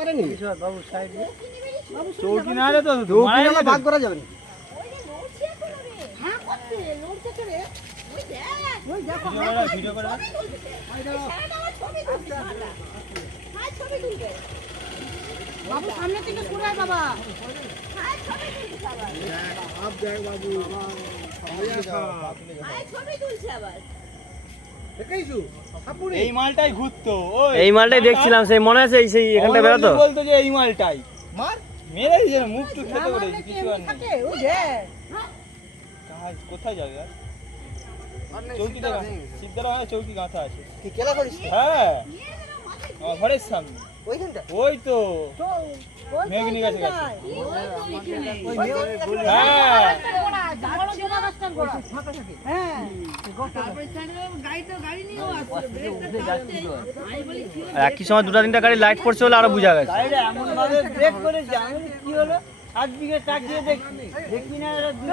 করেনি বাবু সাইড চৌকি না হলে তো চৌকি না ভাগ করা যাবে না। ভিডিও করে বাবু সামনে থেকে সরে আয় বাবা। এই মালটাই ঘুরতো এই মালটাই দেখছিলাম, সেই মনে আছে সেই এখানটা বেরোতো। বলতো যে এই মালটাই মার মেরে যে মুখ টুক খেতে পারে কিছু আর নেই। কোথায় যাবে আর চৌকিটা সিদ্ধারা হয়, চৌকি গাঁথা আছে। কি খেলা করিস? হ্যাঁ আমার ঘরের সামনে ওইখানটা ওই তো মেঘনি গাছে গেছে। হ্যাঁ একই সময় দুটা তিনটা গাড়ি লাইট পড়ছে বলে আরো বোঝা গেছে। এমন ভাবে ব্রেক করেছে, আমি কি হলো 7 দিকে তাকিয়ে দেখি না